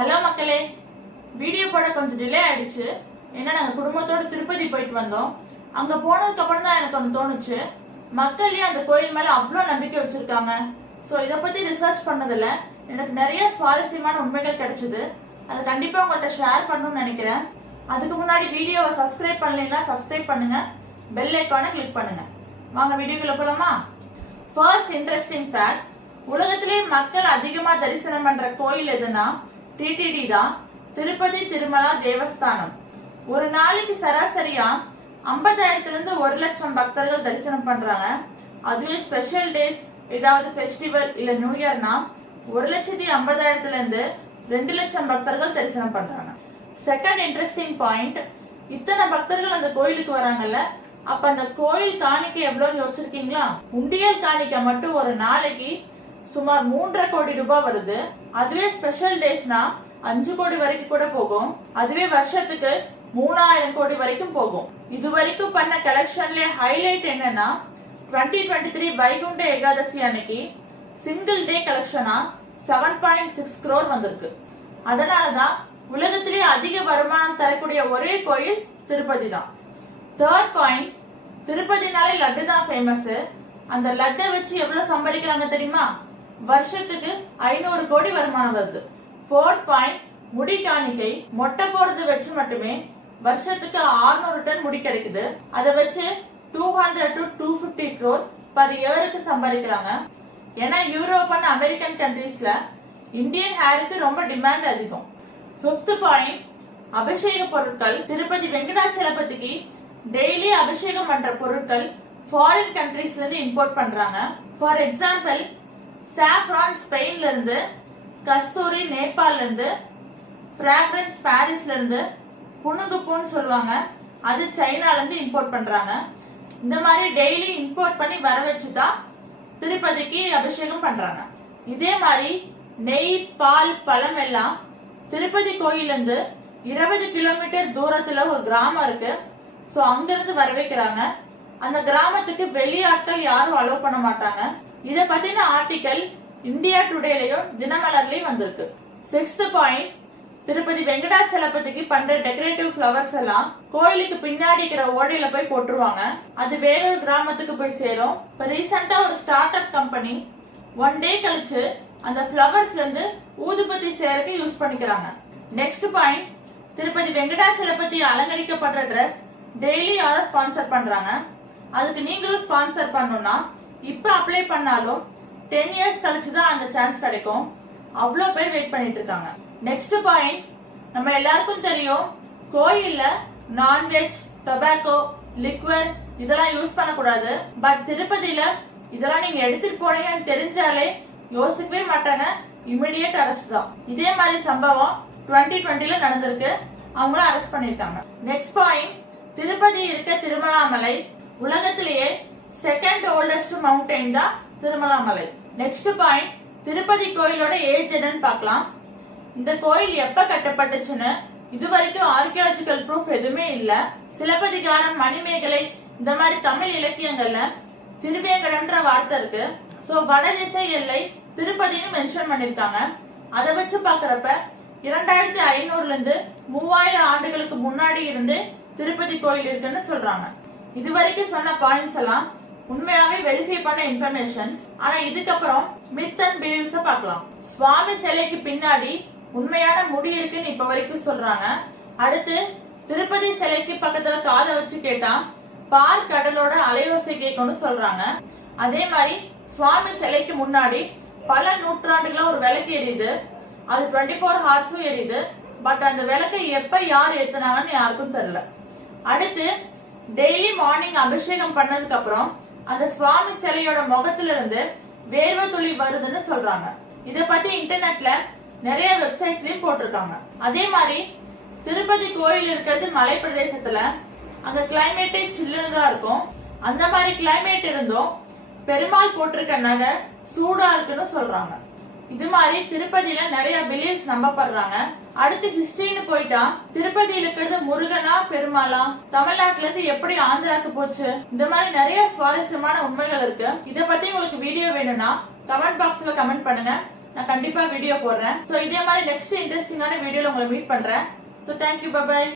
Hello மக்களே video போட கொஞ்சம் டிலே ஆயிடுச்சு. ஏன்னா நாங்க குடும்பத்தோட திருப்பதி போயிட்டு வந்தோம். அங்க போனதுக்கு அப்புறம் தான் எனக்கு ஒன்று தோணுச்சு. மக்களே அந்த கோயில் மேல அவ்வளோ நம்பிக்கை வச்சிருக்காங்க. ஸோ இதை பத்தி ரிசர்ச் பண்ணதுல எனக்கு நிறைய சுவாரஸ்யமான உண்மைகள் கிடைச்சது. அதை கண்டிப்பா உங்கள்கிட்ட ஷேர் பண்ணணும்னு நினைக்கிறேன். அதுக்கு முன்னாடி வீடியோவை சப்ஸ்கிரைப் பண்ணலைன்னா சப்ஸ்கிரைப் பண்ணுங்க. பெல் ஐக்கானை கிளிக் பண்ணுங்க. வாங்க வீடியோக்குள்ள போலாமா? ஃபர்ஸ்ட் இன்ட்ரெஸ்டிங் ஃபேக்ட் உலகத்திலே மக்கள் அதிகமா தரிசனம் பண்ற கோயில் எதுனா டிடிடி தான் திருப்பதி திருமலா தேவஸ்தானம். ஒரு நாளைக்கு சராசரியா ஐம்பதாயிரத்துல இருந்து ஒரு லட்சம் பக்தர்கள் தரிசனம் பண்றாங்க. அதுவே ஸ்பெஷல் டேஸ் ஏதாவது ஃபெஸ்டிவல் இல்ல நியூ இயர்னா ஒரு லட்சத்தி ஐம்பதாயிரத்துல இருந்து ரெண்டு லட்சம் பக்தர்கள் தரிசனம் பண்றாங்க. செகண்ட் இன்ட்ரெஸ்டிங் பாயிண்ட் இத்தனை பக்தர்கள் அந்த கோயிலுக்கு வராங்கல்ல? அப்ப அந்த கோயில் காணிக்கை எவ்வளவுன்னு யோசிச்சிருக்கீங்களா? உண்டியல் காணிக்கை மட்டும் ஒரு நாளைக்கு சுமார் மூன்றரை கோடி ரூபாய் வருது. அதுவே ஸ்பெஷல் டேஸ்னா அஞ்சு கோடி வரைக்கும் கூட போகும். அதுவே வருஷத்துக்கு மூணாயிரம் கோடி வரைக்கும் போகும். இது வரைக்கும் பண்ண கலெக்ஷன்ல ஹைலைட் என்னன்னா 2023 டுவெண்ட்டி த்ரீ வைகுண்ட ஏகாதசி அன்னைக்கு சிங்கிள் டே கலெக்ஷனா செவன் பாயிண்ட் சிக்ஸ் க்ரோர் வந்திருக்கு. அதனாலதான் உலகத்திலே அதிக வருமானம் தரக்கூடிய ஒரே கோயில் திருப்பதி தான். தேர்ட் பாயிண்ட் திருப்பதினாலே லட்டு தான் ஃபேமஸ் அந்த லட்டை வச்சு எவ்வளவு சம்பாதிக்கிறாங்க தெரியுமா? வருஷத்துக்கு ஐநூறு கோடி வருமானம் வருது. ஃபோர்த் பாயிண்ட் முடி காணிக்கை மொட்டை போடுறது வச்சு மட்டுமே வருஷத்துக்கு 600 டன் முடி கிடைக்குது. அதை வச்சு two hundred to two fifty crore per இயருக்கு சம்பாதிக்கிறாங்க ஏன்னா யூரோப் அண்ட் அமெரிக்கன் கண்ட்ரீஸ்ல இந்தியன் ஹேருக்கு ரொம்ப டிமாண்ட் அதிகம். பிப்த் பாயிண்ட் அபிஷேக பொருட்கள். திருப்பதி வெங்கடாச்சலபதிக்கு டெய்லி அபிஷேகம் பண்ற பொருட்கள் ஃபாரின் கண்ட்ரீஸ்ல இருந்து இம்போர்ட் பண்றாங்க. ஃபார் எக்ஸாம்பிள் சாஃப்ரான் ஸ்பெயின்ல இருந்து கஸ்தூரி நேபாள்ல இருந்து ஃப்ராக்ரன்ஸ் பாரிஸ்ல இருந்து புனுகுப்புன்னு சொல்லுவாங்க. அது சைனால இருந்து இம்போர்ட் பண்றாங்க. இந்த மாதிரி டெய்லி இம்போர்ட் பண்ணி வர வச்சுதான் திருப்பதிக்கு அபிஷேகம் பண்றாங்க. இதே மாதிரி நெய் பால் பழம் எல்லாம் திருப்பதி கோயில்ல இருந்து இருபது கிலோமீட்டர் தூரத்துல ஒரு கிராமம் இருக்கு. சோ அங்க இருந்து வர வைக்கிறாங்க. அந்த கிராமத்துக்கு வெளியாட்கள் யாரும் அலோவ் பண்ண மாட்டாங்க. இத பத்தின ஆர்டிக்கல் இந்தியா டுடேலயும் தினமலர்லயும் வந்திருக்கு. சிக்ஸ்த் பாயிண்ட் திருப்பதி வெங்கடாச்சலபதிக்கு பண்ற டெக்கரேட்டிவ் ஃபிளவர்ஸ் எல்லாம் கோயிலுக்கு பின்னாடி இருக்கிற ஓடையில போய் போட்டுருவாங்க. அது வேக கிராமத்துக்கு போய் சேரும். இப்ப ரீசெண்டா ஒரு start up company one day கழிச்சு அந்த ஃபிளவர்ஸ்ல இருந்து ஊதுபத்தி சேருக்கு யூஸ் பண்ணிக்கிறாங்க. நெக்ஸ்ட் பாயிண்ட் திருப்பதி வெங்கடாச்சலபதி அலங்கரிக்கப்படுற ட்ரெஸ் டெய்லி யாரும் ஸ்பான்சர் பண்றாங்க. அதுக்கு நீங்களும் ஸ்பான்சர் பண்ணணும்னா இப்ப அப்ளை பண்ணாலும் டென் இயர்ஸ் கழிச்சு தான் அந்த சான்ஸ் கிடைக்கும். அவ்வளோ பேர் வெயிட் பண்ணிட்டு இருக்காங்க. நெக்ஸ்ட் பாயிண்ட் நம்ம எல்லாருக்கும் தெரியும் கோயில்ல நான்வெஜ் டொபாக்கோ லிக்வர் இதெல்லாம் யூஸ் பண்ணக்கூடாது. பட் திருப்பதியில இதெல்லாம் நீங்க எடுத்துட்டு போனீங்கன்னு தெரிஞ்சாலே யோசிக்கவே மாட்டாங்க. இமிடியேட் அரெஸ்ட் தான். இதே மாதிரி சம்பவம் 2020 டுவெண்ட்டில நடந்திருக்கு. அவங்களும் அரெஸ்ட் பண்ணிருக்காங்க நெக்ஸ்ட் பாயிண்ட் திருப்பதி இருக்க திருமணாமலை உலகத்திலேயே செகண்ட் ஓல்டஸ்ட் மவுண்டைன் தான் திருமலாமலை. நெக்ஸ்ட் பாயிண்ட் திருப்பதி கோயிலோட ஏஜ் என்னன்னு பார்க்கலாம். இந்த கோயில் எப்ப கட்டப்பட்டுச்சுன்னு இது வரைக்கும் ஆர்கியாலஜிக்கல் ப்ரூஃப் எதுவுமே இல்ல. சிலப்பதிகாரம் மணிமேகலை இந்த மாதிரி தமிழ் இலக்கியங்கள்ல திருவேங்கடம்ன்ற வார்த்தை இருக்கு. சோ வடதிசை எல்லை திருப்பதின்னு மென்ஷன் பண்ணிருக்காங்க. அதை வச்சு பாக்குறப்ப இரண்டாயிரத்தி ஐநூறுல இருந்து மூவாயிரம் ஆண்டுகளுக்கு முன்னாடி இருந்து திருப்பதி கோயில் இருக்குன்னு சொல்றாங்க. இது வரைக்கும் சொன்ன பாயிண்ட்ஸ் எல்லாம் உண்மையாவே வெரிஃபை பண்ண இன்ஃபர்மேஷன்ஸ் ஆனா இதுக்கப்புறம் மித் அண்ட் பிலீவ்ஸ் பார்க்கலாம். சுவாமி சிலைக்கு பின்னாடி உண்மையான முடி இருக்குன்னு இப்ப வரைக்கும் சொல்றாங்க. அடுத்து திருப்பதி சிலைக்கு பக்கத்துல காதை வச்சு கேட்டா பார் கடலோட அலையோசை கேட்கும்னு சொல்றாங்க. அதே மாதிரி சுவாமி சிலைக்கு முன்னாடி பல நூற்றாண்டுகளா ஒரு விளக்கு எரியுது. அது டுவெண்ட்டி ஃபோர் ஹார்ஸும் எரியுது. பட் அந்த விளக்கை எப்ப யார் ஏத்துனாங்கன்னு யாருக்கும் தெரியல. அடுத்து டெய்லி மார்னிங் அபிஷேகம் பண்ணதுக்கு அப்புறம் அந்த சுவாமி சிலையோட முகத்துல இருந்து வேர்வை துளி வருதுன்னு சொல்றாங்க. இத பத்தி இன்டர்நெட்ல நிறைய வெப்சைட்ஸ்லயும் போட்டிருக்காங்க. அதே மாதிரி திருப்பதி கோயில் இருக்கிறது மலை பிரதேசத்துல அங்க கிளைமேட்டே சில்லுன்னு தான் இருக்கும். அந்த மாதிரி கிளைமேட் இருந்தும் பெருமாள் போட்டிருக்க நகை சூடா இருக்குன்னு சொல்றாங்க. இது மாதிரி திருப்பதியில நிறைய பிலீவ்ஸ் நம்பப்படுறாங்க. அடுத்து ஹிஸ்டரின்னு போயிட்டா திருப்பதியில இருக்கிறது முருகனா பெருமாளா? தமிழ்நாட்டுல இருந்து எப்படி ஆந்திராக்கு போச்சு? இந்த மாதிரி நிறைய சுவாரஸ்யமான உண்மைகள் இருக்கு. இத பத்தி உங்களுக்கு வீடியோ வேணும்னா கமெண்ட் பாக்ஸ்ல கமெண்ட் பண்ணுங்க. நான் கண்டிப்பா வீடியோ போடுறேன். சோ இதே மாதிரி நெக்ஸ்ட் இன்ட்ரெஸ்டிங்கான வீடியோல உங்களை மீட் பண்றேன். So thank you bye bye